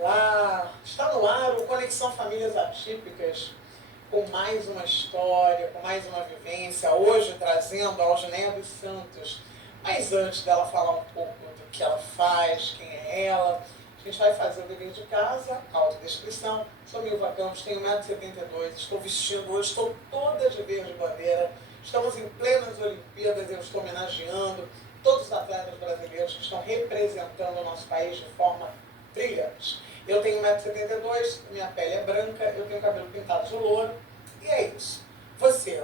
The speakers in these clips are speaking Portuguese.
Olá! Está no ar o Conexão Famílias Atípicas, com mais uma história, com mais uma vivência, hoje trazendo a Algineia dos Santos. Mas antes dela falar um pouco do que ela faz, quem é ela, a gente vai fazer o dever de casa, autodescrição. Sou Milva Campos, tenho 1,72 m, estou vestindo hoje, estou toda de verde bandeira. Estamos em plenas Olimpíadas, eu estou homenageando todos os atletas brasileiros que estão representando o nosso país de forma brilhante. Eu tenho 1,72 m, minha pele é branca, eu tenho cabelo pintado de louro, e é isso. Você,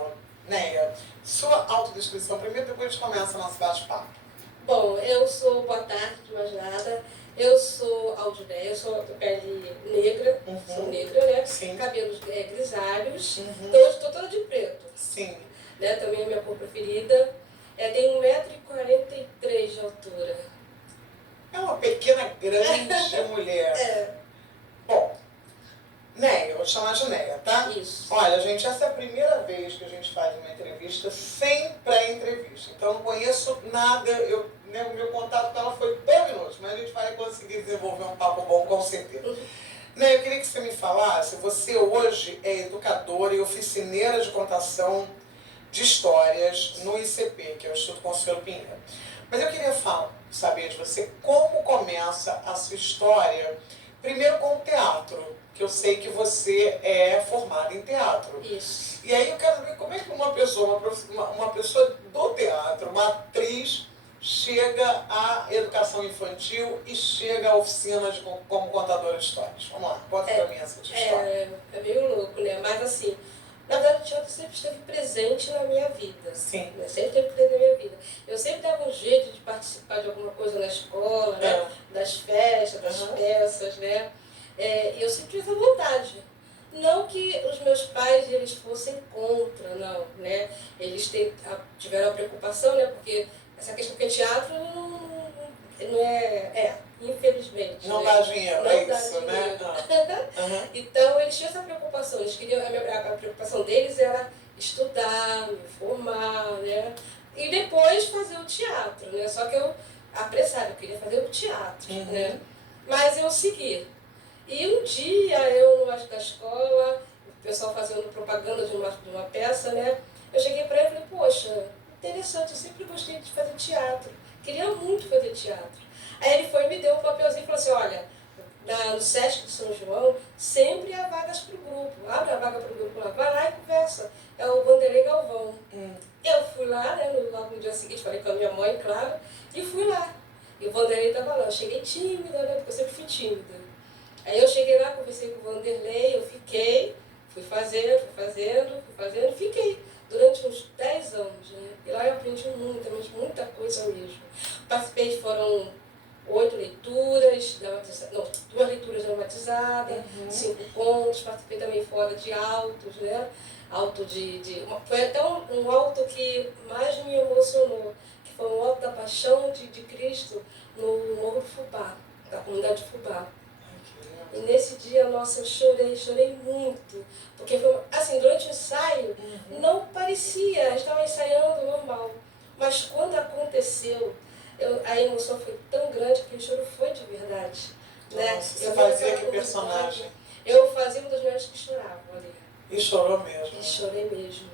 Neia, sua autodescrição primeiro, depois a gente começa o nosso bate-papo. Bom, eu sou, boa tarde, de mais nada, eu sou Algineia, eu sou de pele negra, sou negra, né? Sim. Cabelos grisalhos, então eu estou toda de preto. Sim. Né? Também é a minha cor preferida. Tenho 1,43 m de altura. É uma pequena grande mulher. É. Bom, Neia, eu vou te chamar de Neia, tá? Isso. Olha, gente, essa é a primeira vez que a gente faz uma entrevista sem pré-entrevista. Então, eu não conheço nada, o meu contato com ela foi 2 minutos, mas a gente vai conseguir desenvolver um papo bom, com certeza. Neia, eu queria que você me falasse, você hoje é educadora e oficineira de contação de histórias no ICP, que é o Instituto Consuelo Pinheiro. Mas eu queria saber de você como começa a sua história, primeiro com o teatro, que eu sei que você é formada em teatro. Isso. E aí eu quero saber como é que uma pessoa do teatro, uma atriz, chega à educação infantil e chega à oficina como contadora de histórias. Vamos lá, conta pra mim essa história. É meio louco, né? Mas assim, na verdade o teatro sempre esteve presente na minha vida. Sim. Né? Sempre esteve presente na minha vida. Eu sempre dava um jeito de participar de alguma coisa na escola, né? Das festas, das peças, né? E eu sempre tive essa vontade. Não que os meus pais eles fossem contra, não, né? Eles tiveram a preocupação, né? Porque essa questão que teatro não é, infelizmente. Não né? dá dinheiro, não é dá isso, dinheiro. né? Então, eles tinham essa preocupação. Eles queriam, a preocupação deles era estudar, me formar, né? E depois fazer o teatro, né? Só que eu apressava, eu queria fazer o teatro, né? Mas eu segui. E um dia, eu no ato da escola, o pessoal fazendo propaganda de uma peça, né? Eu cheguei para ele e falei, poxa, interessante, eu sempre gostei de fazer teatro. Queria muito fazer teatro. Aí ele foi e me deu um papelzinho e falou assim, olha, no Sesc de São João, sempre há vagas para o grupo. Abre a vaga para o grupo lá, vai lá e conversa. É o Vanderlei Galvão. Eu fui lá, né, no dia seguinte, falei com a minha mãe, claro, e fui lá. E o Vanderlei estava lá. Eu cheguei tímida, né, porque eu sempre fui tímida. Aí eu cheguei lá, conversei com o Vanderlei, eu fiquei, fui fazendo, fiquei durante uns 10 anos, né? E lá eu aprendi muita coisa mesmo. Participei, foram 8 leituras, 2 leituras dramatizadas, 5 contos, participei também fora de autos, né? Foi até um auto que mais me emocionou, que foi um auto da Paixão de Cristo no Morro do Fubá, da comunidade de Fubá. E nesse dia, nossa, eu chorei muito. Porque foi, assim, durante o ensaio, não parecia, estava ensaiando normal. Mas quando aconteceu, a emoção foi tão grande que o choro foi de verdade. Né? Nossa, você fazia que personagem? Eu fazia uma das mulheres que choravam ali. E chorou mesmo? E chorei mesmo.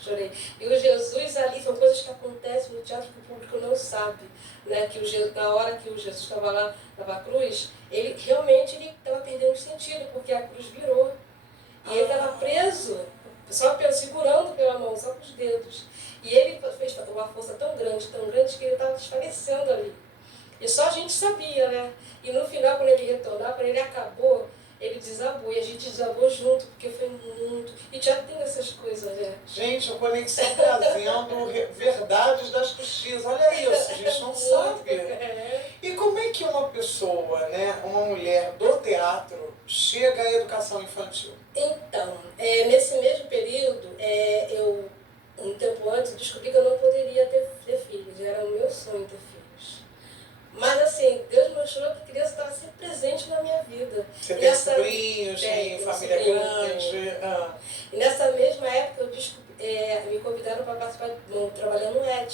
Chorei. E o Jesus ali, são coisas que acontecem no teatro que o público não sabe. Né? Que na hora que o Jesus estava lá na cruz, ele realmente estava perdendo o sentido, porque a cruz virou. E ele estava preso, segurando pela mão, só com os dedos. E ele fez uma força tão grande, que ele estava desfalecendo ali. E só a gente sabia, né? E no final, quando ele retornou, quando ele acabou, ele desabou, e a gente desabou junto, porque foi muito... E já tem essas coisas, né? Gente, o Conexão trazendo verdades das coxias. Olha isso, a gente não sabe. E como é que uma pessoa, né, uma mulher do teatro, chega à educação infantil? Então, nesse mesmo período, eu, um tempo antes, descobri que eu não poderia ter filhos. Era o meu sonho ter filhos. Mas assim, Deus mostrou que a criança estava sempre presente na minha vida. Você tem sobrinhos, tem família grande? E nessa mesma época me convidaram para participar trabalhando no ET.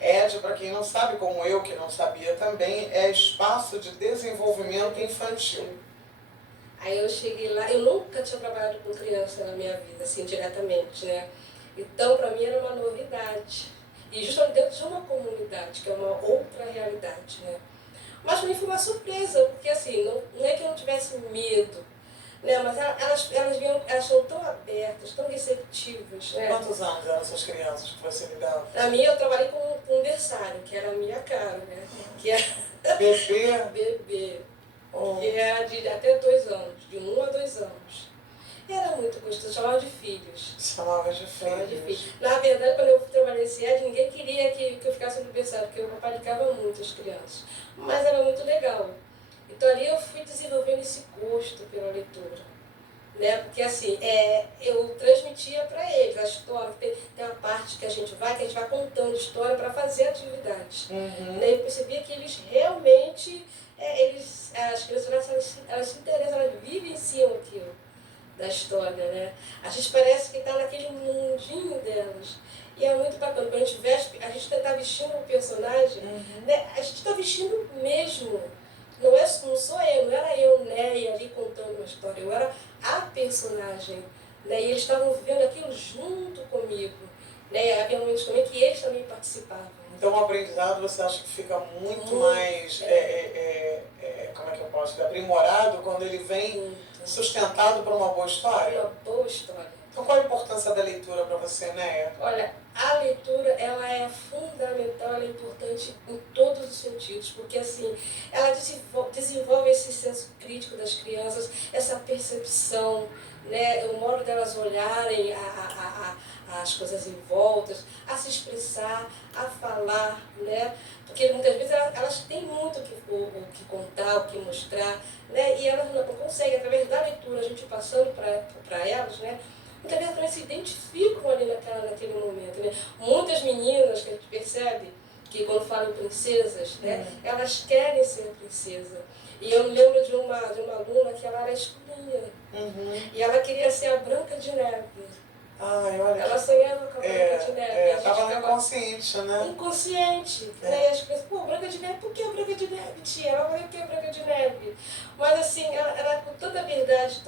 ET ED, para quem não sabe, como eu, que não sabia também, é espaço de desenvolvimento infantil. Aí eu cheguei lá, eu nunca tinha trabalhado com criança na minha vida, assim, diretamente, né? Então, para mim era uma novidade. E justamente dentro de uma comunidade, que é uma outra realidade, né? Mas para mim foi uma surpresa, porque assim, não é que eu não tivesse medo, né? Mas elas são tão abertas, tão receptivas, né? Quantos anos eram essas crianças que você lidava? A minha, eu trabalhei com um berçário, que era a minha cara, né? Que era Bebê? bebê. Oh. Que era de até 2 anos, de 1 a 2 anos. Era muito gostoso, chamava de filhos. Chamava de filhos. Na verdade, quando eu trabalhei nesse ED, ninguém queria que eu ficasse no berçário, porque eu paparicava muito as crianças. Mas era muito legal. Então ali eu fui desenvolvendo esse gosto pela leitura. Né? Porque assim, eu transmitia para eles a história, tem uma parte que a gente vai contando história para fazer atividades. Uhum. Daí eu percebia que eles realmente, as crianças elas se interessam, elas vivenciam aquilo da história, né? A gente parece que está naquele mundinho delas. E é muito bacana, quando a gente veste, a gente está vestindo um personagem, né? A gente está vestindo mesmo. Não sou eu, não era eu, Néia, ali contando uma história, eu era a personagem. Né? E eles estavam vivendo aquilo junto comigo. Né? Havia momentos também que eles também participavam. Então o aprendizado você acha que fica muito mais, como é que eu posso dizer, aprimorado quando ele vem sustentado por uma boa história? Uma boa história. Então qual a importância da leitura para você, Néia? Olha, a leitura ela é fundamental, ela é importante em todos os sentidos, porque assim, ela desenvolve esse senso crítico das crianças, essa percepção, né, o modo delas olharem as coisas em voltas, a se expressar, a falar, né? Porque muitas vezes elas têm muito o que contar, o que mostrar, né? E elas não conseguem, através da leitura, a gente passando para elas, né? Muitas vezes também se identificam ali naquele momento, né? Muitas meninas que a gente percebe que quando falam em princesas, né? Elas querem ser princesa. E eu me lembro de uma aluna que ela era escurinha. E ela queria ser a Branca de Neve. Ai, olha. Ela sonhava com a Branca de Neve. Estava inconsciente, né? Inconsciente. Né? E as crianças, pô, Branca de Neve, por que a Branca de Neve, tia? Ela vai ter a Branca de Neve. Mas assim, ela com tanta verdade,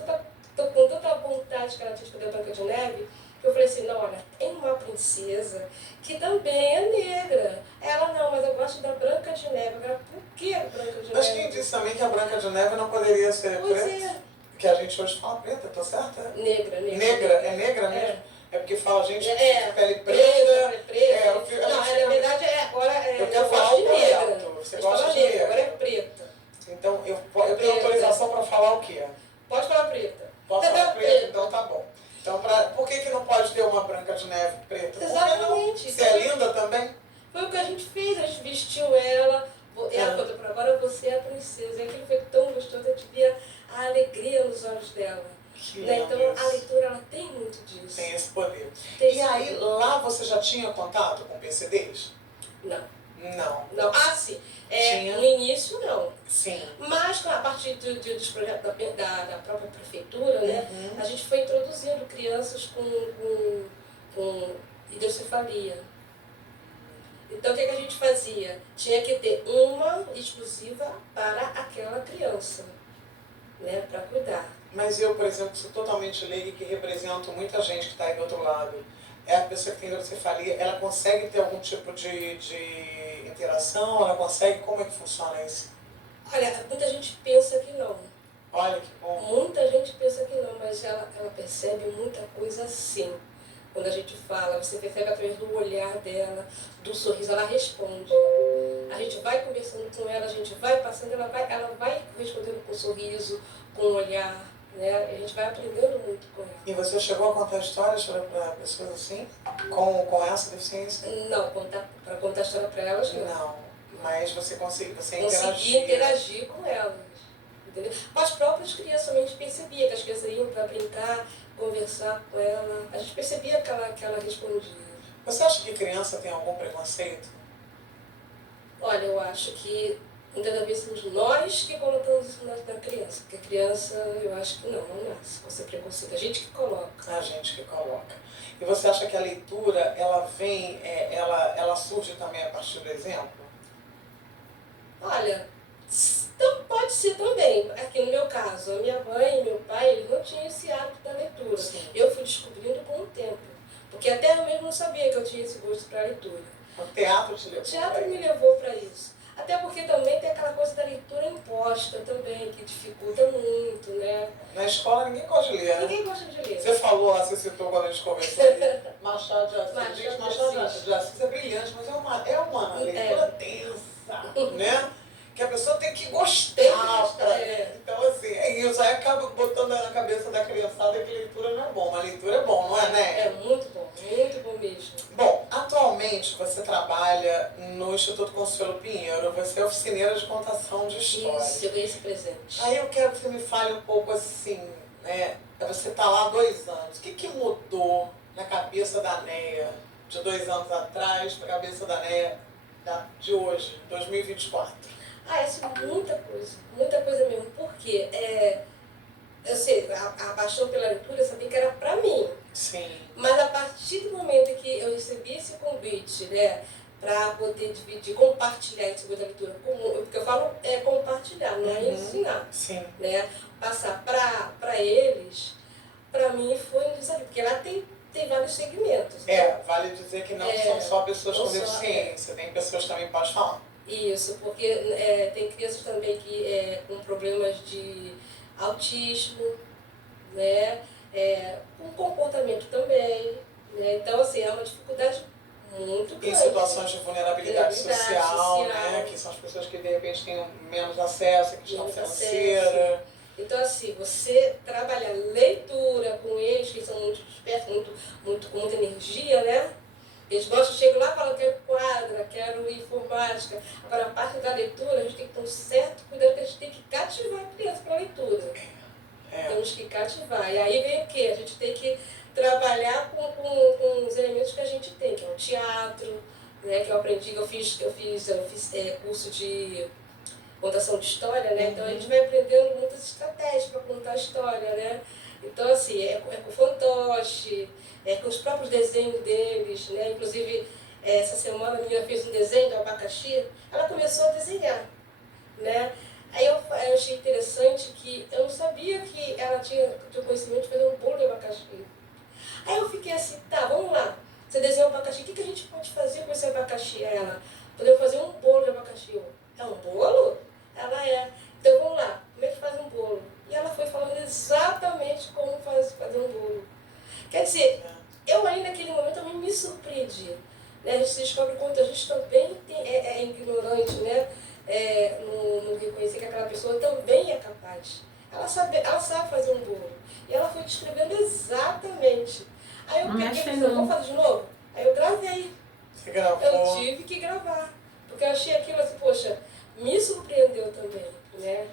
com tanta vontade que ela tinha de escolher a Branca de Neve, que eu falei assim, não, olha, tem uma princesa que também é negra. Ela, não, mas eu gosto da Branca de Neve. Agora, por que a Branca de Neve? Mas quem disse também que a Branca de Neve não poderia ser Pois preta? Que a gente hoje fala preta, tá certo? Negra. Negra? É negra mesmo? É porque fala gente de pele preta. Preta. Não, na verdade agora eu quero falar o correto. Você gosta de negra. Agora é preta. Então eu tenho autorização para falar o quê? Pode falar preta. Posso falar preta? Então tá bom. Então por que não pode ter uma Branca de Neve preta? Exatamente. Você é linda também? Foi o que a gente fez, a gente vestiu ela. Ela falou, agora você é a princesa. E aquilo foi tão gostoso, a gente via a alegria nos olhos dela. Né? Então a leitura ela tem muito disso. Tem esse poder. Tem aí lá você já tinha contato com PCDs? Não. Não. Ah, sim. No início não. Sim. Mas a partir dos projetos da própria prefeitura, né, a gente foi introduzindo crianças com hidrocefalia. Então o que a gente fazia? Tinha que ter uma exclusiva para aquela criança, né, para cuidar. Mas eu, por exemplo, sou totalmente leiga e que represento muita gente que está aí do outro lado. É a pessoa que tem hidrocefalia, ela consegue ter algum tipo de interação? Ela consegue? Como é que funciona isso? Olha, muita gente pensa que não. Olha que bom. Muita gente pensa que não, mas ela percebe muita coisa sim. Quando a gente fala, você percebe através do olhar dela, do sorriso, ela responde. A gente vai conversando com ela, a gente vai passando, ela vai respondendo com sorriso, com olhar. Né? A gente vai aprendendo muito com ela. E você chegou a contar histórias para pessoas assim? Com essa deficiência? Não, para contar história para elas não. Não, mas você conseguia interagir com elas. Entendeu? Com as próprias crianças, a gente percebia que as crianças iam para brincar, conversar com ela. A gente percebia que ela respondia. Você acha que criança tem algum preconceito? Olha, eu acho que muitas das vezes somos nós que colocamos isso na criança. criança, porque criança eu acho que não nasce com esse preconceito. A gente que coloca. A gente que coloca. E você acha que a leitura, ela vem, ela surge também a partir do exemplo? Olha, pode ser também. Aqui no meu caso, a minha mãe e meu pai, eles não tinham esse hábito da leitura. Sim. Eu fui descobrindo com o tempo. Porque até eu mesmo não sabia que eu tinha esse gosto para leitura. O teatro te levou? O teatro me levou para isso. Até porque também tem aquela coisa da leitura imposta também, que dificulta muito, né? Na escola ninguém gosta de ler, né? Ninguém gosta de ler. Você falou, você citou quando a gente conversou Machado de Assis. Machado de Assis é brilhante, mas é uma leitura densa, né? Que a pessoa tem que gostar. Então, assim, é isso. Aí acaba botando na cabeça da criançada que leitura não é bom. Mas leitura é bom, não é, né? É muito bom mesmo. Bom, atualmente você trabalha no Instituto Consuelo Pinheiro. Você é oficineira de contação de histórias. Isso, eu ganhei esse presente. Aí eu quero que você me fale um pouco assim, né? Você está lá há 2 anos. O que mudou na cabeça da Neia de 2 anos atrás para a cabeça da Neia de hoje, 2024? Assim, muita coisa mesmo. Porque eu sei, a paixão pela leitura eu sabia que era para mim. Sim. Mas a partir do momento que eu recebi esse convite, né, para poder dividir, compartilhar esse gosto da leitura comum, porque eu falo compartilhar, não é ensinar. Sim. Né, passar para eles, para mim foi um desafio, porque lá tem vários segmentos. Né? Vale dizer que não são só pessoas com deficiência, tem pessoas também que podem falar. Isso, porque tem crianças também que com problemas de autismo, né? Com comportamento também. Né? Então, assim, é uma dificuldade muito grande. Em situações de vulnerabilidade social, né? Que são as pessoas que de repente têm menos acesso, questão financeira. Então, assim, você trabalhar leitura com eles, que são muito espertos, com muita energia, né? Eles gostam, chegam lá e falam, quero quadra, quero informática. Agora, a parte da leitura, a gente tem que ter um certo cuidado, que a gente tem que cativar a criança para a leitura. Temos que cativar. E aí vem o quê? A gente tem que trabalhar com os elementos que a gente tem, que é o teatro, né? Que eu aprendi, eu fiz curso de contação de história, né? Então a gente vai aprendendo muitas estratégias para contar a história, né? Então, assim, com o fantoche, com os próprios desenhos deles, né? Inclusive, essa semana a menina fez um desenho do abacaxi, ela começou a desenhar, né? Aí eu achei interessante que eu não sabia que ela tinha o conhecimento de fazer um bolo de abacaxi. Aí eu fiquei assim, tá, vamos lá. Você desenha um abacaxi, o que a gente pode fazer com esse abacaxi? Aí ela, podemos fazer um bolo de abacaxi. É um bolo? Ela Então vamos lá, como é que faz um bolo? E ela foi falando exatamente como fazer um bolo. Quer dizer, eu aí naquele momento também me surpreendi. Né? A gente se descobre quanto a gente também é ignorante, né? No reconhecer que aquela pessoa também é capaz. Ela sabe fazer um bolo. E ela foi descrevendo exatamente. Aí eu peguei e falei, vamos fazer de novo? Aí eu gravei. Você gravou? Eu tive que gravar. Porque eu achei aquilo assim, poxa, me surpreendeu também, né?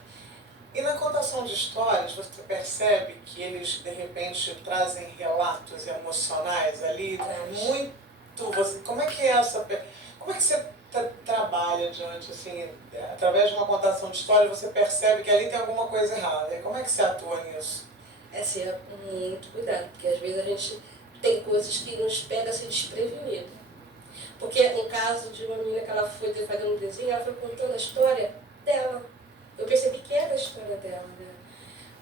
E na contação de histórias, você percebe que eles, de repente, trazem relatos emocionais ali? Como é que é como é que você trabalha diante, assim, através de uma contação de história, você percebe que ali tem alguma coisa errada? E como é que você atua nisso? Assim, muito cuidado, porque às vezes a gente tem coisas que nos pega assim desprevenido. Porque no caso de uma menina que ela foi fazendo um desenho, ela foi contando a história dela. Eu percebi que era a história dela, né?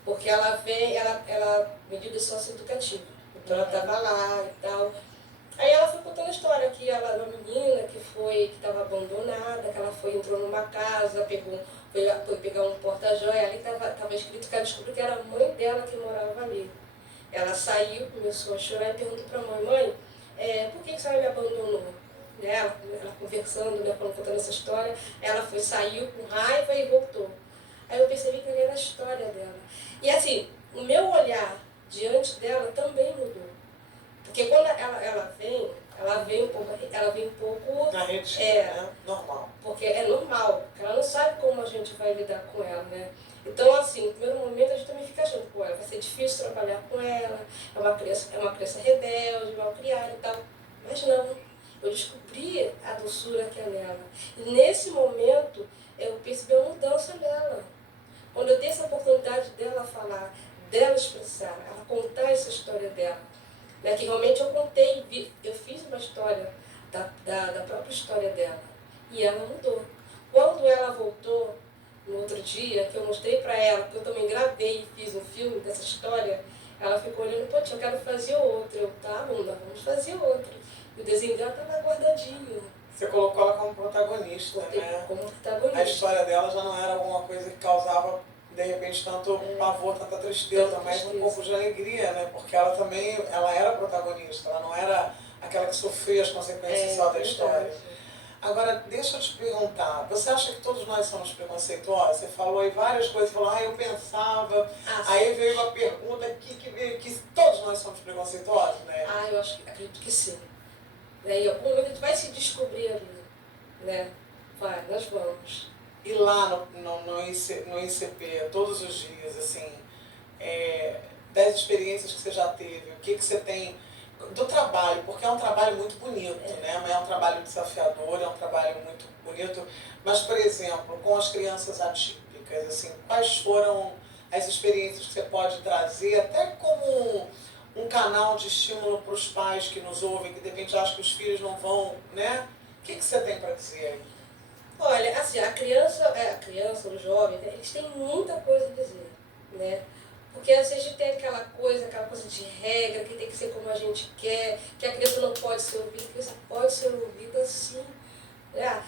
Porque ela medida socioeducativa. Então ela estava lá e tal. Aí ela foi contando a história que ela era uma menina que estava abandonada, que ela entrou numa casa, foi pegar um porta-joia, ali estava escrito que ela descobriu que era a mãe dela que morava ali. Ela saiu, começou a chorar e perguntou para a mãe, por que a senhora me abandonou? Né? Ela conversando, né, contando essa história, saiu com raiva e voltou. Aí eu percebi que era a história dela. E assim, o meu olhar diante dela também mudou. Porque quando ela vem um pouco... Na rede, né? Normal. Porque é normal, porque ela não sabe como a gente vai lidar com ela, né? Então, assim, no primeiro momento a gente também fica achando, pô, vai ser difícil trabalhar com ela, é uma criança rebelde, mal criada e tal. Mas não, eu descobri a doçura que é nela. E nesse momento eu percebi a mudança dela. Quando eu dei essa oportunidade dela expressar, ela contar essa história dela. Né? Que realmente eu contei, eu fiz uma história da própria história dela. E ela mudou. Quando ela voltou, no outro dia, que eu mostrei para ela, que eu também gravei e fiz um filme dessa história, ela ficou olhando, pô, tia, eu quero fazer outro. Eu, tá bom, nós vamos fazer outro. E o desenho dela estava guardadinho. Você colocou ela como protagonista, né? Como protagonista. A história dela já não era alguma coisa que causava, de repente, tanto pavor, tanta tristeza, mas um pouco de alegria, né? Porque ela também, ela era protagonista, ela não era aquela que sofria as consequências só da história. Agora, deixa eu te perguntar, você acha que todos nós somos preconceituosos? Você falou aí várias coisas, falou, eu pensava, aí veio uma pergunta que todos nós somos preconceituosos, né? Eu acredito que sim. Em algum momento a gente vai se descobrir ali, né? Nós vamos. E lá no ICP, todos os dias, assim, das experiências que você já teve, o que você tem do trabalho, porque é um trabalho muito bonito, né? Mas é um trabalho desafiador, é um trabalho muito bonito. Mas, por exemplo, com as crianças atípicas, assim, quais foram as experiências que você pode trazer, até como um canal de estímulo para os pais que nos ouvem, que de repente acham que os filhos não vão, né? O que você tem para dizer aí? Olha, assim, a criança, o jovem, né, eles têm muita coisa a dizer, né? Porque às vezes tem aquela coisa de regra, que tem que ser como a gente quer, que a criança não pode ser ouvida, a criança pode ser ouvida sim. Né?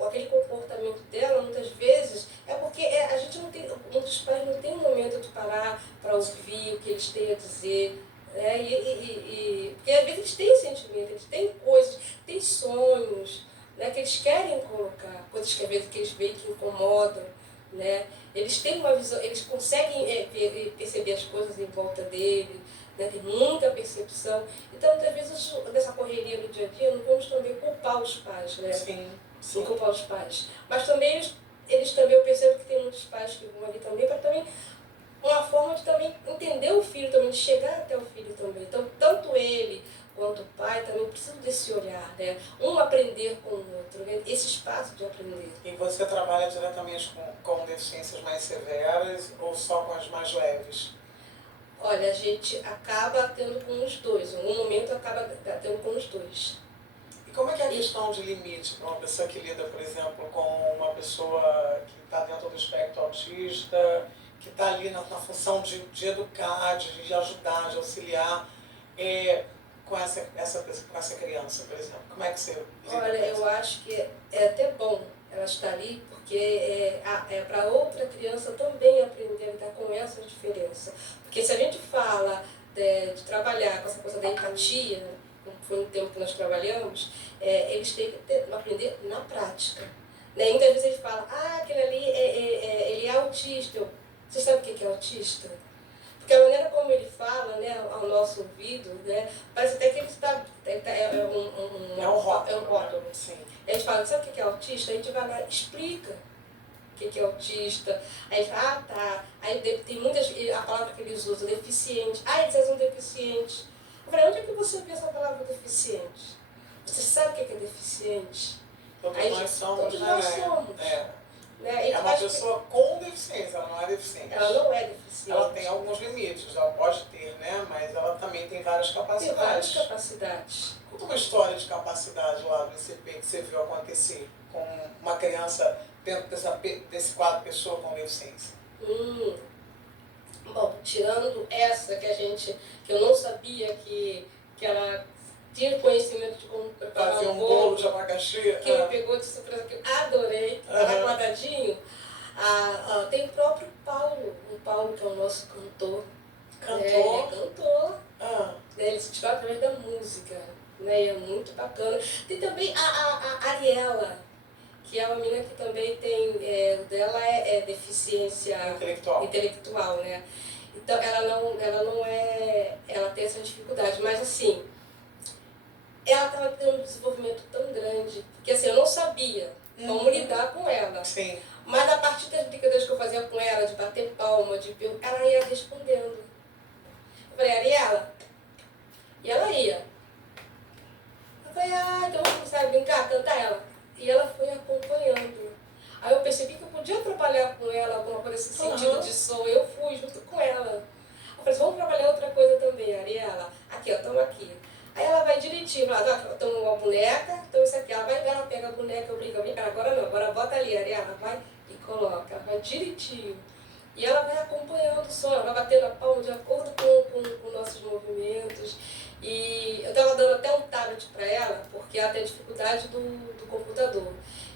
Aquele comportamento dela, muitas vezes, é porque a gente não tem, muitos pais não têm um momento de parar para ouvir o que eles têm a dizer. Né? Porque às vezes eles têm sentimento, eles têm coisas, têm sonhos, né? Que eles querem colocar, coisas que às vezes que eles veem que incomodam. Né? Eles têm uma visão, eles conseguem perceber as coisas em volta dele, né? Tem muita percepção. Então, muitas vezes, nessa correria do dia a dia, não vamos também culpar os pais, né? Sim. Não culpar os pais. Mas também, eles também, eu percebo que tem muitos pais que vão ali também, para também, uma forma de também entender o filho, também, de chegar até o filho também. Então, tanto ele quanto o pai também precisam desse olhar, né? Um aprender com o outro, né? Esse espaço de aprender. E você trabalha diretamente com deficiências mais severas ou só com as mais leves? Olha, a gente acaba tendo com os dois, em algum momento acaba tendo com os dois. E como é que é a questão de limite para uma pessoa que lida, por exemplo, com uma pessoa que está dentro do espectro autista, que está ali na função de educar, de ajudar, de auxiliar, com essa criança, por exemplo? Como é que você lida? Olha, eu acho que é até bom ela estar ali, porque é para outra criança também aprender a lidar com essa diferença. Porque se a gente fala de trabalhar com essa coisa da empatia, como foi um tempo que nós trabalhamos, eles têm que aprender na prática. Né? Muitas vezes eles falam, aquele ali ele é autista. Você sabe o que é autista? Porque a maneira como ele fala, né, ao nosso ouvido, né, parece até que ele está... É um rótulo. Sim. A gente fala, sabe o que é autista? A gente vai lá e explica o que é autista. Aí fala, tá. Aí tem muitas, a palavra que eles usam, deficiente. Eles são deficientes. Eu falei, onde é que você vê essa palavra deficiente? Você sabe o que é deficiente? Todos nós somos, Né? É uma pessoa com deficiência, ela não é deficiente. Ela não é deficiente. Ela tem alguns limites, ela pode ter, né? Mas ela também tem várias capacidades. Tem várias capacidades. Conta uma história de capacidade lá do ICP que você viu acontecer com uma criança dentro desse quadro pessoa com deficiência. Bom, tirando essa que eu não sabia que ela tinha conhecimento de como preparar fazer um bolo de abacaxi. Que ele pegou de surpresa, que eu adorei, guardadinho. Tem o próprio Paulo, que é o nosso cantor. Cantor? Ele é cantor. Ele se descobre através da música. Né? E é muito bacana. Tem também a Ariela, que é uma menina que também tem, dela é deficiência intelectual, né? Então ela não é, ela tem essa dificuldade, mas assim, ela estava tendo um desenvolvimento tão grande, que assim, eu não sabia como lidar com ela. Sim. Mas a partir das brincadeiras que eu fazia com ela, de bater palma, ela ia respondendo. Eu falei, Ariela? E ela ia. Eu falei, então vamos começar a brincar, cantar ela. E ela foi acompanhando. Aí eu percebi que eu podia podia trabalhar com ela alguma coisa nesse sentido de som. Eu fui junto com ela. Eu falei, vamos trabalhar outra coisa também, Ariela. Aqui, ó, estamos aqui. Aí ela vai direitinho, ela toma uma boneca, então isso aqui, ela pega a boneca, eu brinco, agora não, agora bota ali, Ariela, vai e coloca, ela vai direitinho. E ela vai acompanhando o som, ela vai batendo a palma de acordo com nossos movimentos. E eu estava dando até um tablet para ela, porque ela tem dificuldade do computador.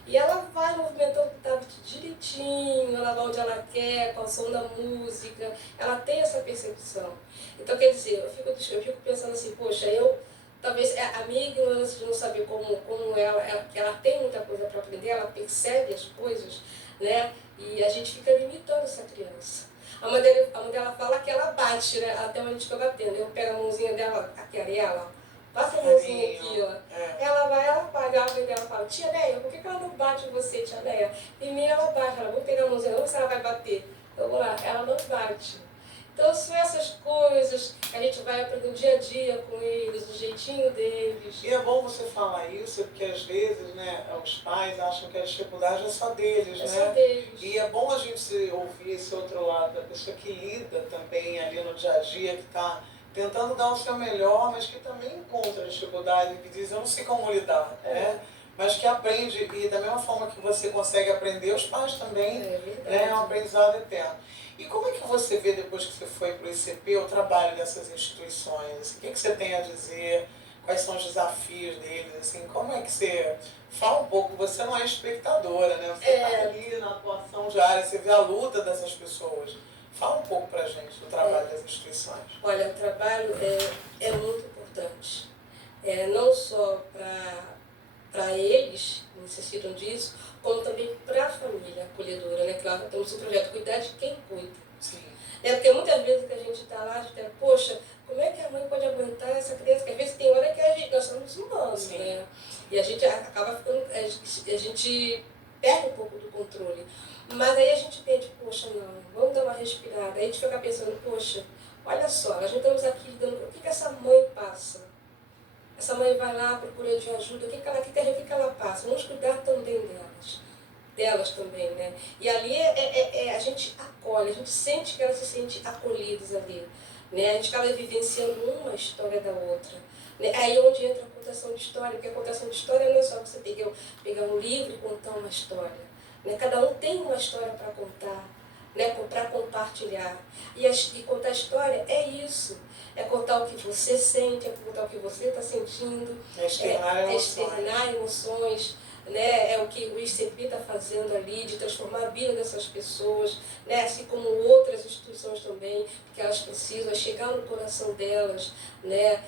E ela vai movimentando o tablet direitinho, ela vai onde ela quer, com o som da música, ela tem essa percepção. Então, quer dizer, eu fico pensando assim, poxa, talvez a minha ignorância de não saber como que ela tem muita coisa para aprender, ela percebe as coisas, né? E a gente fica limitando essa criança. A mãe dela fala que ela bate, né? Até onde a gente fica batendo. Eu pego a mãozinha dela, aqui, Ariela, passa a mãozinha aqui, ó. Ela vai, ela paga, a mãe dela fala, tia Neia, por que ela não bate em você, tia Neia? Em mim ela bate, ela, vamos pegar a mãozinha, vamos ver se ela vai bater. Vamos lá, ela não bate. Então são essas coisas que a gente vai aprendendo dia a dia com eles, do jeitinho deles. E é bom você falar isso, porque às vezes, né, os pais acham que a dificuldade é só deles, né? Só deles. E é bom a gente ouvir esse outro lado da pessoa que lida também ali no dia a dia, que está tentando dar o seu melhor, mas que também encontra dificuldade, que diz, eu não sei como lidar, né? Mas que aprende, e da mesma forma que você consegue aprender, os pais também, né? É um aprendizado eterno. E como é que você vê, depois que você foi para o ICP, o trabalho dessas instituições? Assim, o que você tem a dizer? Quais são os desafios deles? Assim, como é que você... Fala um pouco, você não é espectadora, né? Você está ali na atuação diária, você vê a luta dessas pessoas. Fala um pouco para a gente do trabalho das instituições. Olha, o trabalho é muito importante. Não só para eles, que necessitam disso, como também para a família acolhedora, né? Claro, temos um projeto Cuidar de Quem Cuida. Sim. Porque muitas vezes que a gente está lá, a gente pensa, poxa, como é que a mãe pode aguentar essa criança? Porque às vezes tem hora que nós somos humanos, Sim. né? E a gente acaba ficando, a gente perde um pouco do controle. Mas aí a gente entende, poxa, não, vamos dar uma respirada. Aí a gente fica pensando, poxa, olha só, nós não estamos aqui lidando com o que essa mãe passa. Essa mãe vai lá, procura de ajuda, o que ela passa? Vamos cuidar também delas também, né? E ali a gente acolhe, a gente sente que elas se sentem acolhidas ali, né? A gente acaba vivenciando uma história da outra. Né? Aí onde entra a contação de história, porque a contação de história não é só você pegar um livro e contar uma história. Né? Cada um tem uma história para contar, né? Para compartilhar. E contar história é isso. É contar o que você sente, é contar o que você está sentindo. É externar emoções. Né? É o que o ICP está fazendo ali, de transformar a vida dessas pessoas, né? Assim como outras instituições também, porque elas precisam chegar no coração delas, né?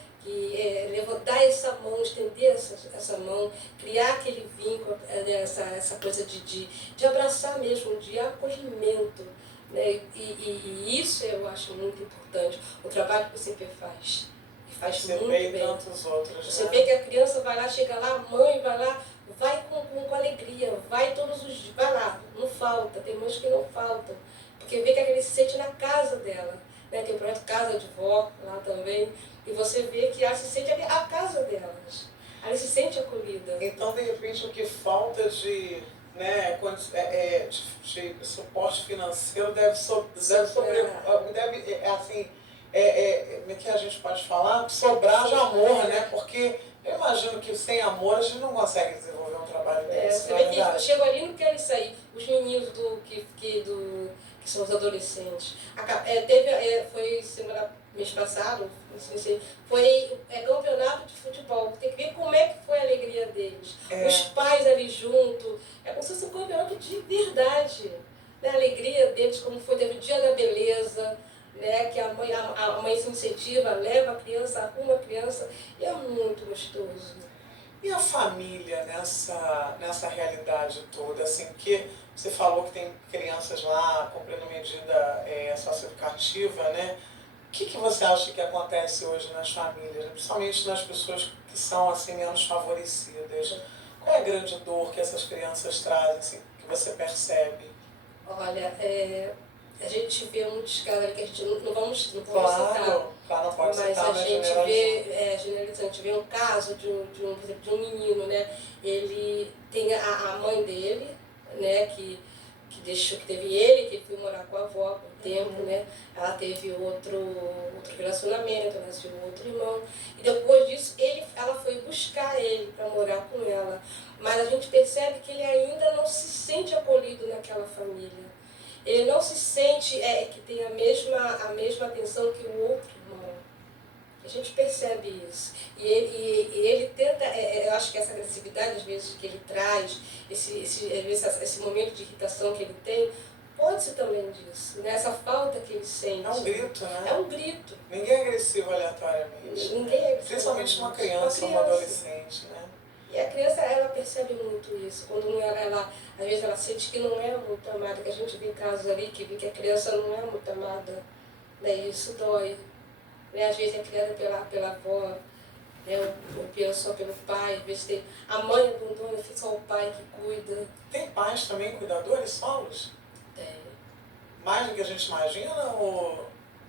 Dar essa mão, estender essa mão, criar aquele vínculo, né? essa coisa de abraçar mesmo, de acolhimento. Né? E isso eu acho muito importante, o trabalho que o ICP faz. E faz você muito bem. Tantos outros, você né? vê que a criança vai lá, chega lá, a mãe vai lá, vai com alegria, vai todos os dias, vai lá, não falta, tem mães que não faltam, porque vê que a criança se sente na casa dela, né? Tem o projeto Casa de Vó lá também, e você vê que ela se sente a casa delas, ela se sente acolhida. Então, de repente, o que falta de suporte financeiro como é que a gente pode falar? Sobrar de amor, né? Porque eu imagino que sem amor a gente não consegue desenvolver um trabalho desse. Você vê que eu chego ali e não querem sair. Os meninos que são os adolescentes. Foi mês passado, não sei se foi campeonato de futebol. Tem que ver como é que foi a alegria deles. Os pais ali junto. É como se fosse um campeonato de verdade. Né? A alegria deles, como foi, teve o Dia da Beleza. Né, que a mãe se incentiva, leva a criança, arruma a criança, e é muito gostoso. E a família nessa realidade toda, assim, que você falou que tem crianças lá cumprindo medida socioeducativa, né? O que você acha que acontece hoje nas famílias, principalmente nas pessoas que são assim, menos favorecidas? Qual é a grande dor que essas crianças trazem, assim, que você percebe? Olha, a gente vê muitos casos ali que a gente não vamos citar. Claro, não pode mas citar, a gente vê, generalizando, a gente vê um caso por exemplo, de um menino, né? Ele tem a mãe dele, né? Que que teve ele, que foi morar com a avó por um tempo, né? Ela teve outro relacionamento, nasceu outro irmão. E depois disso, ela foi buscar ele para morar com ela. Mas a gente percebe que ele ainda não se sente acolhido naquela família. Ele não se sente que tem a mesma atenção que o outro irmão. A gente percebe isso. E ele tenta, eu acho que essa agressividade, às vezes, que ele traz, esse momento de irritação que ele tem, pode ser também disso, né? Essa falta que ele sente. É um grito, né? É um grito. Ninguém é agressivo aleatoriamente. Ninguém é agressivo. Principalmente uma criança ou um adolescente, né? E a criança, ela percebe muito isso. Quando às vezes ela sente que não é muito amada, que a gente vê casos ali que vê que a criança não é muito amada, né? E isso dói. Né? Às vezes é criada pela avó, né? Ou só pelo pai, às vezes tem a mãe abandona, fica só o pai que cuida. Tem pais também cuidadores solos? Tem. Mais do que a gente imagina ou...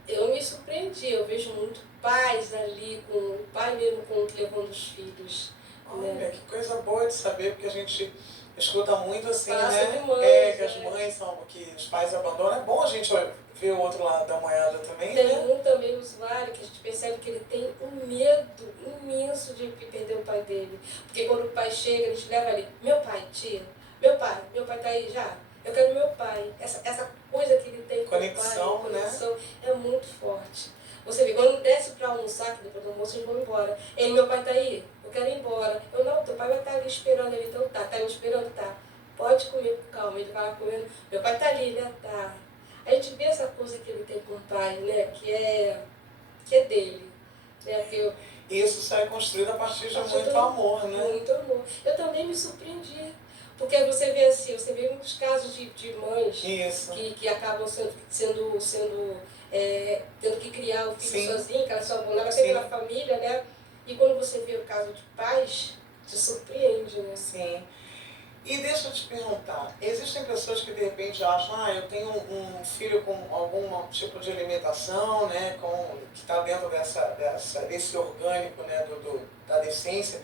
Eu me surpreendi, eu vejo muito pais ali, com o pai mesmo levando os filhos. Olha, né? que coisa boa de saber, porque a gente escuta muito assim, Passa né? de mães, que as mães são, que os pais abandonam. É bom a gente ver o outro lado da moeda também, Tem né? um também usuário que a gente percebe que ele tem um medo imenso de perder o pai dele. Porque quando o pai chega, a gente leva ali, meu pai, tia, meu pai tá aí já? Eu quero meu pai. Essa coisa que ele tem com Conexão, o pai, conexão, né? é muito forte. Você vê, quando desce para almoçar, que depois do almoço eles vão embora. Ele, meu pai tá aí? Eu quero ir embora. Eu, não, teu pai vai estar ali esperando ele. Então tá me esperando? Tá. Pode comer com calma. Ele vai lá comendo. Meu pai tá ali, né? Tá. A gente vê essa coisa que ele tem com o pai, né? Que é dele. Né? E isso só é construído a partir de muito amor, né? Muito amor. Eu também me surpreendi. Porque você vê assim, você vê muitos casos de mães que acabam tendo que criar o filho sozinho, que elas só vão lá pela família, né? E quando você vê o caso de pais, te surpreende, né? Sim. E deixa eu te perguntar, existem pessoas que de repente acham, eu tenho um filho com algum tipo de limitação, né, que está dentro desse orgânico, né, da deficiência,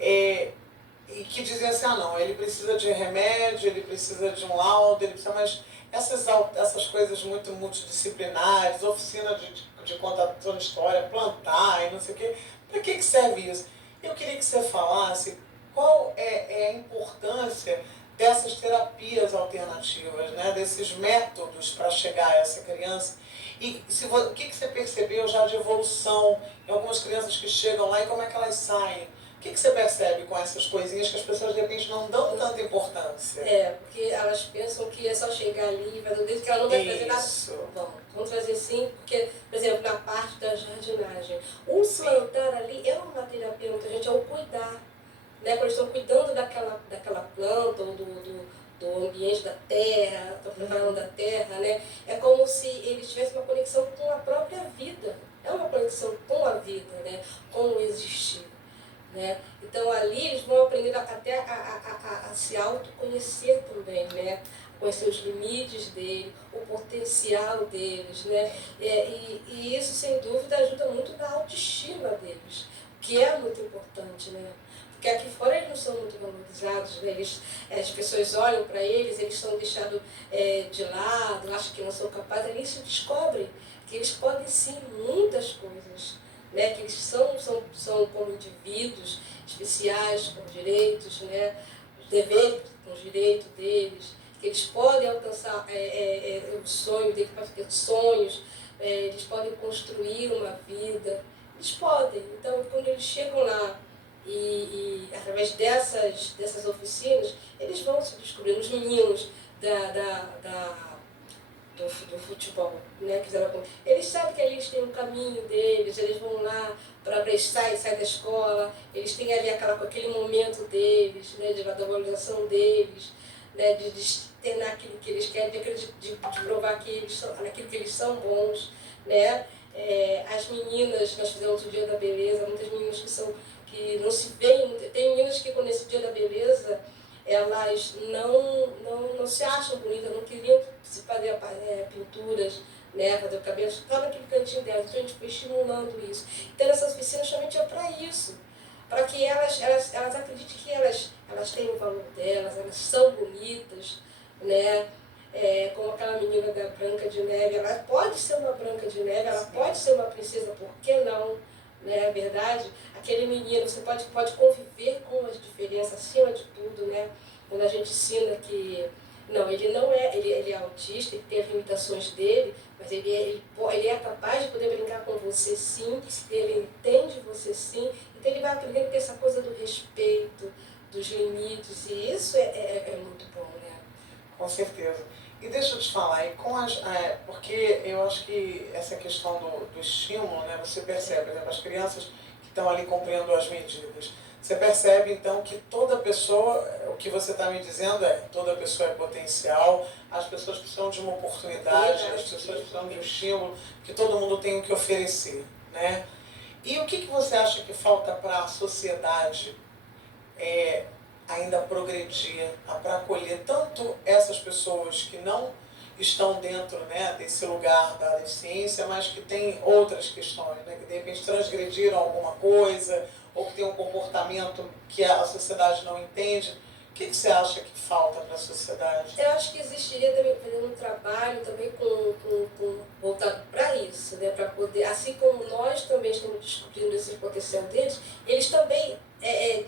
e que dizem assim, não, ele precisa de remédio, ele precisa de um laudo, ele precisa, mas essas coisas muito multidisciplinares, oficina de contação de história, plantar e não sei o quê, para que serve isso? Eu queria que você falasse qual é a importância dessas terapias alternativas, né? Desses métodos para chegar a essa criança. E o que você percebeu já de evolução em algumas crianças que chegam lá e como é que elas saem? O que você percebe com essas coisinhas que as pessoas de repente não dão tanta importância? Porque elas pensam que é só chegar ali, mas desde que ela não vai trazer nada. Vamos trazer sim, porque, por exemplo, na parte da jardinagem, o plantar ali é uma terapia, muita gente, é o cuidar. Né, quando eles estão cuidando daquela planta ou do ambiente da terra, estão preparando a terra, né, é como se eles tivessem uma conexão com a própria vida. É uma conexão com a vida, né, com o existir. Né? Então ali eles vão aprender até a se autoconhecer também, né? Conhecer os limites dele, o potencial deles, né? E isso sem dúvida ajuda muito na autoestima deles, que é muito importante, né? Porque aqui fora eles não são muito valorizados, né? As pessoas olham para eles, eles são deixados de lado, acham que não são capazes, ali se descobrem que eles podem sim muitas coisas. Né, que eles são como indivíduos especiais, com direitos, né, os deveres, com os direitos deles, que eles podem alcançar o sonho deles, podem ter sonhos, eles podem construir uma vida, eles podem. Então, quando eles chegam lá e através dessas oficinas, eles vão se descobrindo, os meninos do futebol, né? Eles sabem que eles têm um caminho deles, eles vão lá para prestar e sair da escola, eles têm ali aquele momento deles, né? Da valorização deles, né? De externar aquilo que eles querem, de provar que eles são, naquilo que eles são bons, né? As meninas, nós fizemos o Dia da Beleza, muitas meninas que não se veem, tem meninas que quando esse Dia da Beleza elas não se acham bonitas, não queriam se fazer pinturas, né, fazer o cabelo, só naquele cantinho delas. Então a gente foi estimulando isso. Então essas oficinas somente é para isso, para que elas acreditem que elas têm o valor delas, elas são bonitas, né? Como aquela menina da Branca de Neve, ela pode ser uma Branca de Neve, ela pode ser uma princesa, por que não? Né? É verdade? Aquele menino, você pode conviver com as diferenças acima de tudo, né? Quando a gente ensina que não, ele não é, ele é autista, ele tem as limitações dele, mas ele é capaz de poder brincar com você sim, ele entende você sim, então ele vai aprendendo a ter essa coisa do respeito, dos limites, e isso é muito bom, né? Com certeza. E deixa eu te falar, porque eu acho que essa questão do estímulo, né, você percebe, por exemplo, as crianças que estão ali cumprindo as medidas, você percebe então que toda pessoa, o que você está me dizendo toda pessoa é potencial, as pessoas precisam de uma oportunidade, as pessoas precisam de um estímulo, que todo mundo tem o que oferecer, né? E o que você acha que falta para a sociedade ainda progredir, para acolher tanto essas pessoas que não estão dentro, né, desse lugar da deficiência, mas que têm outras questões, né, que de repente transgrediram alguma coisa, ou que tem um comportamento que a sociedade não entende. O que você acha que falta para a sociedade? Eu acho que existiria também fazendo um trabalho também voltado para isso, né? Para poder, assim como nós também estamos descobrindo esse potencial deles, eles também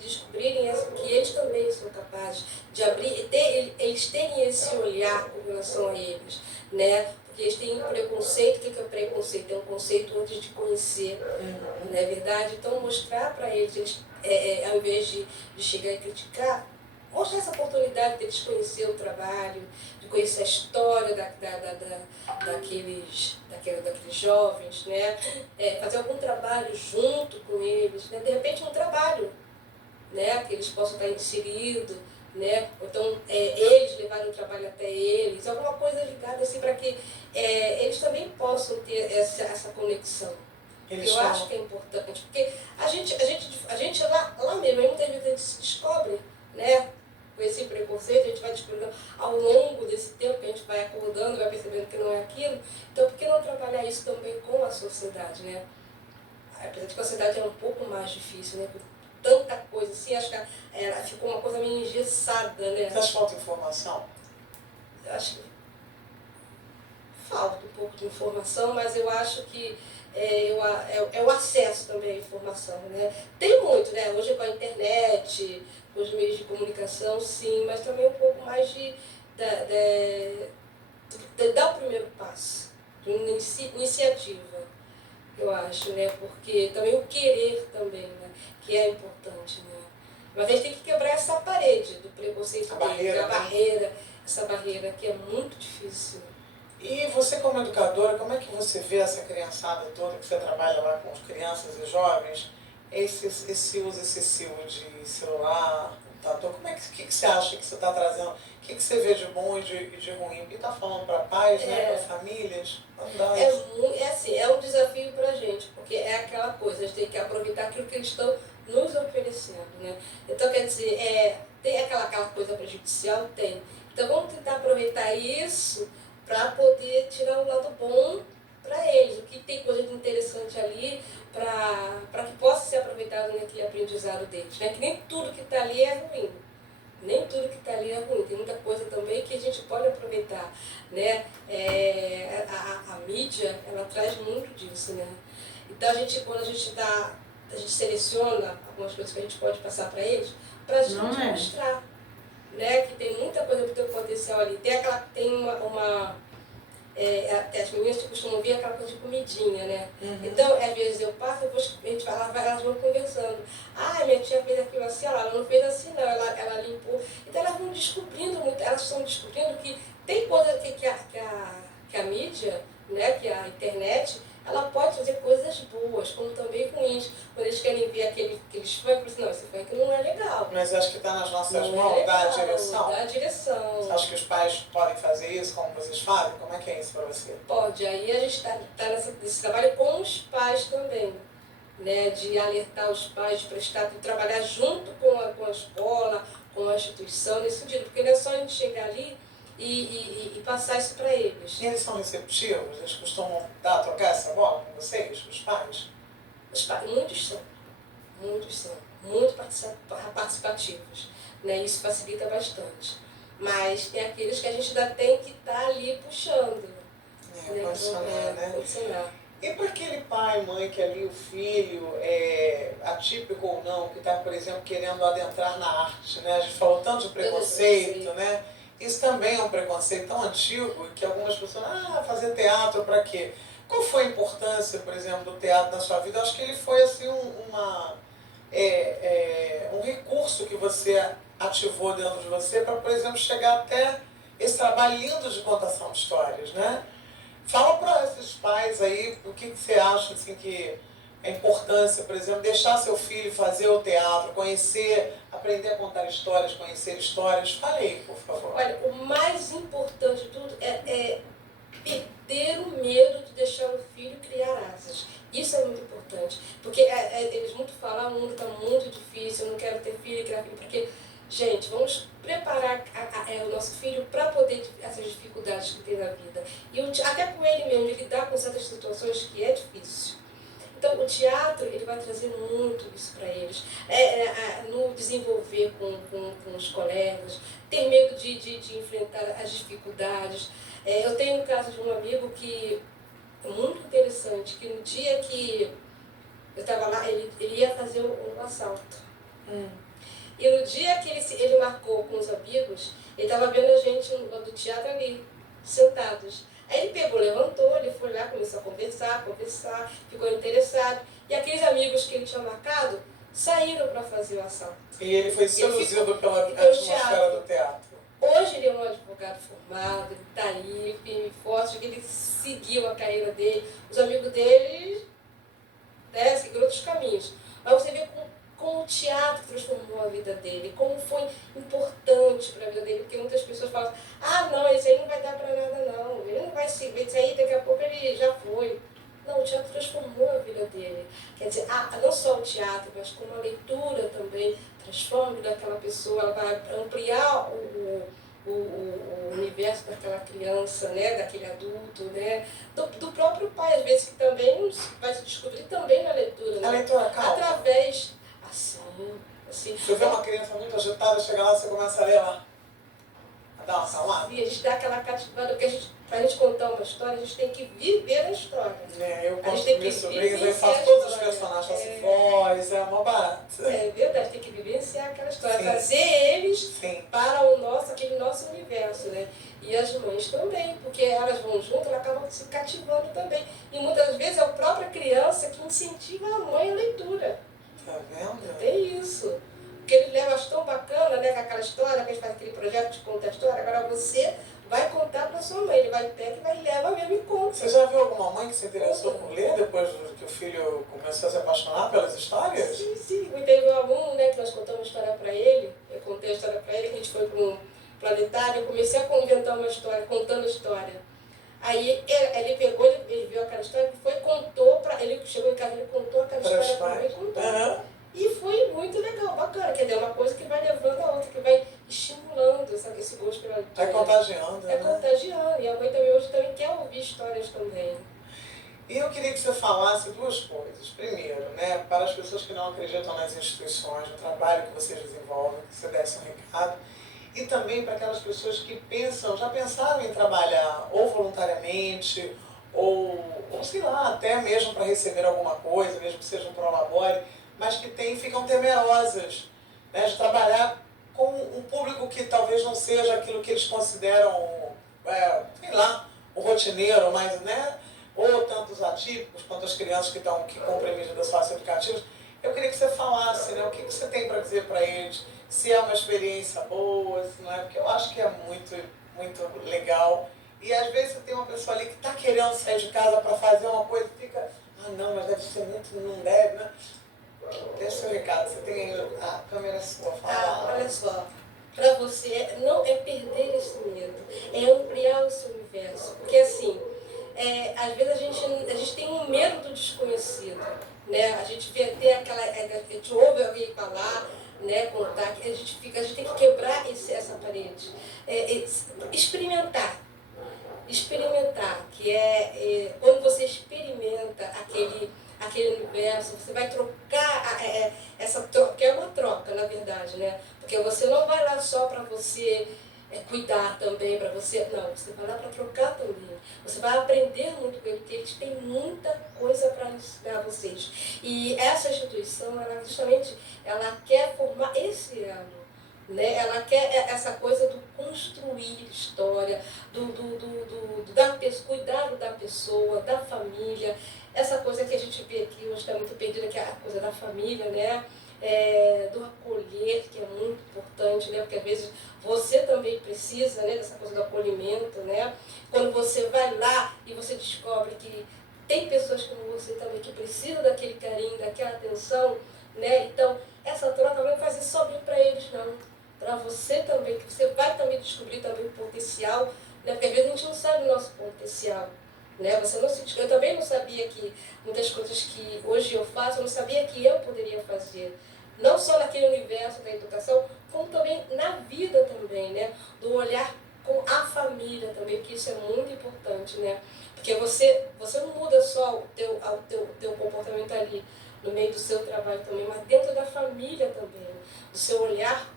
descobrirem que eles também são capazes de abrir, eles terem esse olhar com relação a eles, né? Porque eles têm um preconceito. O que é o preconceito? É um conceito antes de conhecer, não é verdade? Então mostrar para eles, ao invés de chegar e criticar, mostrar essa oportunidade de eles conhecer o trabalho, de conhecer a história daqueles jovens, né? Fazer algum trabalho junto com eles, né? De repente um trabalho, né? Que eles possam estar inseridos, né? Ou então eles levarem o trabalho até eles, alguma coisa ligada assim para que eles também possam ter essa conexão. Eu acho que é importante, porque a gente lá mesmo, aí muitas vezes a gente se descobre, né? Com esse preconceito, a gente vai descobrindo ao longo desse tempo, que a gente vai acordando, vai percebendo que não é aquilo. Então, por que não trabalhar isso também com a sociedade, né? Apesar de que a sociedade é um pouco mais difícil, né? Com tanta coisa assim, acho que ela ficou uma coisa meio engessada, né? Você acha que falta informação? Eu acho que falta um pouco de informação, mas eu acho que é o acesso também à informação, né? Tem muito, né? Hoje com a internet, com os meios de comunicação, sim, mas também um pouco mais de dar o primeiro passo, de uma iniciativa, eu acho, né? Porque também o querer também, né? Que é importante, né? Mas a gente tem que quebrar essa parede do preconceito essa barreira que é muito difícil. E você como educadora, como é que você vê essa criançada toda que você trabalha lá com as crianças e jovens, esse uso excessivo de celular, computador, que você acha que você está trazendo, o que você vê de bom e de ruim? Porque está falando para pais, né, para famílias, é um desafio para a gente, porque é aquela coisa, a gente tem que aproveitar aquilo que eles estão nos oferecendo, né? Então, quer dizer, tem aquela coisa prejudicial? Tem. Então, vamos tentar aproveitar isso para poder tirar o lado bom para eles, o que tem coisa de interessante ali, para que possa ser aproveitado naquele aprendizado deles, né? Que nem tudo que está ali é ruim. Nem tudo que está ali é ruim, tem muita coisa também que a gente pode aproveitar, né? A mídia, ela traz muito disso, né? Então, quando a gente seleciona algumas coisas que a gente pode passar para eles, para a gente mostrar, né? Que tem muita coisa para o teu potencial ali. As meninas costumam ver aquela coisa de comidinha, né? Então, às vezes eu passo, a gente vai lá, elas vão conversando. Minha tia fez aquilo assim, ela não fez assim não, ela limpou. Então elas vão descobrindo muito, elas estão descobrindo que tem coisa que a mídia, né, que a internet, ela pode fazer coisas boas, como também ruins. Quando eles querem ver aqueles funk, eles não, esse funk não é legal. Mas acho que está nas nossas mãos dar a direção. Dar a direção. Você acha que os pais podem fazer isso como vocês fazem? Como é que é isso para você? Pode, aí a gente está nesse trabalho com os pais também, né? De alertar os pais, de trabalhar junto com a escola, com a instituição, nesse sentido, porque não é só a gente chegar ali e passar isso para eles. E eles são receptivos? Eles costumam tocar essa bola com vocês, os pais? Muitos são muito participativos, né? Isso facilita bastante, Mas tem aqueles que a gente ainda tem que estar ali puxando. Condicionar, né? Condicionar. E para aquele pai, mãe, que ali o filho, atípico ou não, que está, por exemplo, querendo adentrar na arte, né? A gente falou tanto de preconceito, né? Isso também é um preconceito tão antigo que algumas pessoas, fazer teatro para quê? Qual foi a importância, por exemplo, do teatro na sua vida? Eu acho que ele foi assim um recurso que você ativou dentro de você para, por exemplo, chegar até esse trabalho lindo de contação de histórias, né? Fala para esses pais aí o que você acha assim, que a importância, por exemplo, deixar seu filho fazer o teatro, conhecer, aprender a contar histórias, conhecer histórias. Fale aí, por favor. Olha, o mais importante de tudo é perder o medo de deixar o filho criar asas. Isso é muito importante. Porque eles muito falam, o mundo está muito difícil, eu não quero ter filho, criar filho, porque, gente, vamos preparar o nosso filho para poder essas dificuldades que tem na vida. E até com ele mesmo, de lidar com certas situações que é difícil. Então, o teatro ele vai trazer muito isso para eles. No desenvolver com os colegas, ter medo de enfrentar as dificuldades. Eu tenho um caso de um amigo que é muito interessante, que no dia que eu estava lá, ele ia fazer um assalto. E no dia que ele marcou com os amigos, ele estava vendo a gente do teatro ali, sentados. Aí ele pegou, levantou, ele foi lá, começou a conversar, ficou interessado. E aqueles amigos que ele tinha marcado saíram para fazer o assalto. E ele foi seduzido pela atmosfera do teatro. Hoje ele é um advogado formado, ele está aí, firme e forte, ele seguiu a carreira dele. Os amigos dele seguiram outros caminhos. Mas você vê como o teatro transformou a vida dele, como foi importante para a vida dele, porque muitas pessoas falam, não, esse aí não vai dar para nada não, ele não vai seguir, esse aí daqui a pouco ele já foi. Não, o teatro transformou a vida dele. Quer dizer, não só o teatro, mas como a leitura também transforma a vida daquela pessoa, ela vai ampliar o universo daquela criança, né, daquele adulto, né, do próprio pai, às vezes, que também vai se descobrir também na leitura. A leitura calma. Através, assim. Você vê uma criança muito agitada, chega lá, você começa a ler lá. A dar uma acalmada. E a gente dá aquela cativada, porque pra gente contar uma história, a gente tem que viver a história. Eu conto com meus sobrinhos, eu faço todos os personagens, faço voz, é uma barata. É verdade, tem que vivenciar aquela história, trazer eles para aquele nosso universo, né? E as mães também, porque elas vão junto, elas acabam se cativando também. E muitas vezes é a própria criança que incentiva a mãe à leitura. Tá vendo? Tem isso. Porque ele leva, acho tão bacana, né, com aquela história, que a gente faz aquele projeto de contar a história, agora você vai contar para sua mãe, ele vai pega e vai leva mesmo e conta. Você já viu alguma mãe que se interessou por ler depois que o filho começou a se apaixonar pelas histórias? Sim. E teve um aluno, né, que nós contamos a história para ele, eu contei a história para ele, que a gente foi para um planetário, eu comecei a inventar uma história, contando a história. Aí ele pegou, ele viu aquela história, contou para ele, chegou em casa, ele contou aquela história para mim, contou. E foi muito legal, bacana, quer dizer, uma coisa que vai levando a outra, que vai estimulando esse gosto pela leitura. É contagiando, né? Contagiando, e a mãe também hoje também quer ouvir histórias também. E eu queria que você falasse duas coisas. Primeiro, né, para as pessoas que não acreditam nas instituições, no trabalho que vocês desenvolvem, que você desse um recado. E também para aquelas pessoas que já pensaram em trabalhar ou voluntariamente, ou sei lá, até mesmo para receber alguma coisa, mesmo que seja um prolabore, mas que ficam temerosas, né, de trabalhar com um público que talvez não seja aquilo que eles consideram, sei lá, o rotineiro, mas, né, ou tanto os atípicos quanto as crianças que cumprem medidas socioeducativas. Eu queria que você falasse, né, o que você tem para dizer para eles, se é uma experiência boa, se não é, porque eu acho que é muito, muito legal. E às vezes você tem uma pessoa ali que está querendo sair de casa para fazer uma coisa e fica, não, mas deve ser muito, não deve, né? Deixa o seu recado, você tem a câmera sua, fala. Olha só, para você não é perder esse medo, é ampliar o seu universo. Porque assim, às vezes a gente tem um medo do desconhecido, né? A gente tem aquela, a gente ouve alguém falar, né, contar, que a gente tem que quebrar essa parede, experimentar, que quando você experimenta aquele universo, você vai trocar essa troca, que é uma troca, na verdade, né? Porque você não vai lá só para você cuidar também para você. Não, você vai lá para trocar também. Você vai aprender muito com ele, porque eles têm muita coisa para ensinar a vocês. E essa instituição, ela justamente, ela quer formar esse elo. Né? Ela quer essa coisa do construir história, cuidado da pessoa, da família, essa coisa que a gente vê aqui hoje está muito perdida, que é a coisa da família, né? Do acolher, que é muito importante, né? Porque às vezes você também precisa, né, dessa coisa do acolhimento, né? Quando você vai lá e você descobre que tem pessoas como você também que precisam daquele carinho, daquela atenção, né? Então, essa troca não vai fazer só bem para eles, não. Para você também, que você vai também descobrir também o potencial, né? Porque às vezes a gente não sabe o nosso potencial. Né? Você não se... Eu também não sabia que muitas coisas que hoje eu faço, eu não sabia que eu poderia fazer. Não só naquele universo da educação, como também na vida também, né? Do olhar com a família também, que isso é muito importante, né? Porque você não muda só o teu comportamento ali, no meio do seu trabalho também, mas dentro da família também. Do seu olhar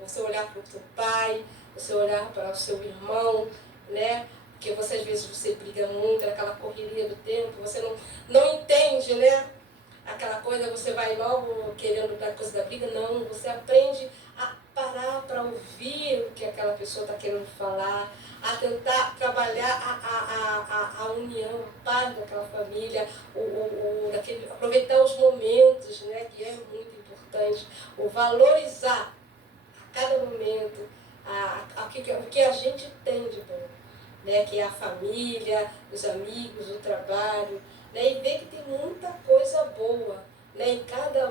você olhar para o teu pai, você olhar para o seu irmão, né? Porque você, às vezes, você briga muito, naquela correria do tempo, você não entende, né? Aquela coisa, você vai logo querendo da coisa da briga. Não, você aprende a parar para ouvir o que aquela pessoa está querendo falar, a tentar trabalhar a união, a paz daquela família, aproveitar os momentos, né? Que é muito importante, o valorizar a cada momento o que a gente tem de bom. Né, que é a família, os amigos, o trabalho, né, e ver que tem muita coisa boa, né, em cada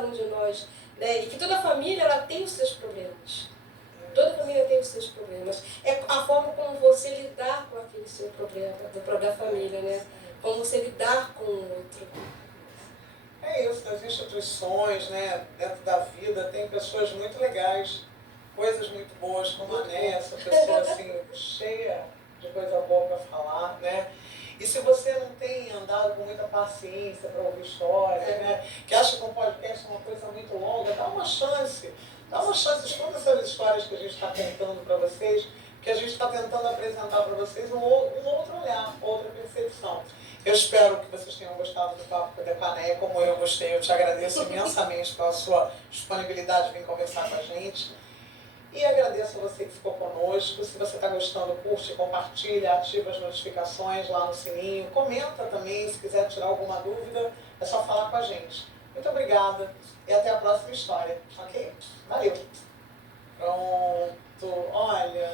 um de nós, né, e que toda família ela tem os seus problemas. Toda família tem os seus problemas. É a forma como você lidar com aquele seu problema, do problema da família, né? Como você lidar com o outro. É isso, nas instituições, né, dentro da vida, tem pessoas muito legais, coisas muito boas, como a Nessa, pessoa assim, cheia de coisa boa para falar, né? E se você não tem andado com muita paciência para ouvir histórias, né? Que acha que um podcast é uma coisa muito longa, dá uma chance de todas essas histórias que a gente está contando para vocês, que a gente está tentando apresentar para vocês um outro olhar, outra percepção. Eu espero que vocês tenham gostado do Papo com a Decaneia, como eu gostei. Eu te agradeço imensamente pela sua disponibilidade de vir conversar com a gente. E agradeço a você que ficou conosco. Se você está gostando, curte, compartilha, ativa as notificações lá no sininho. Comenta também, se quiser tirar alguma dúvida, é só falar com a gente. Muito obrigada e até a próxima história, ok? Valeu! Pronto, olha...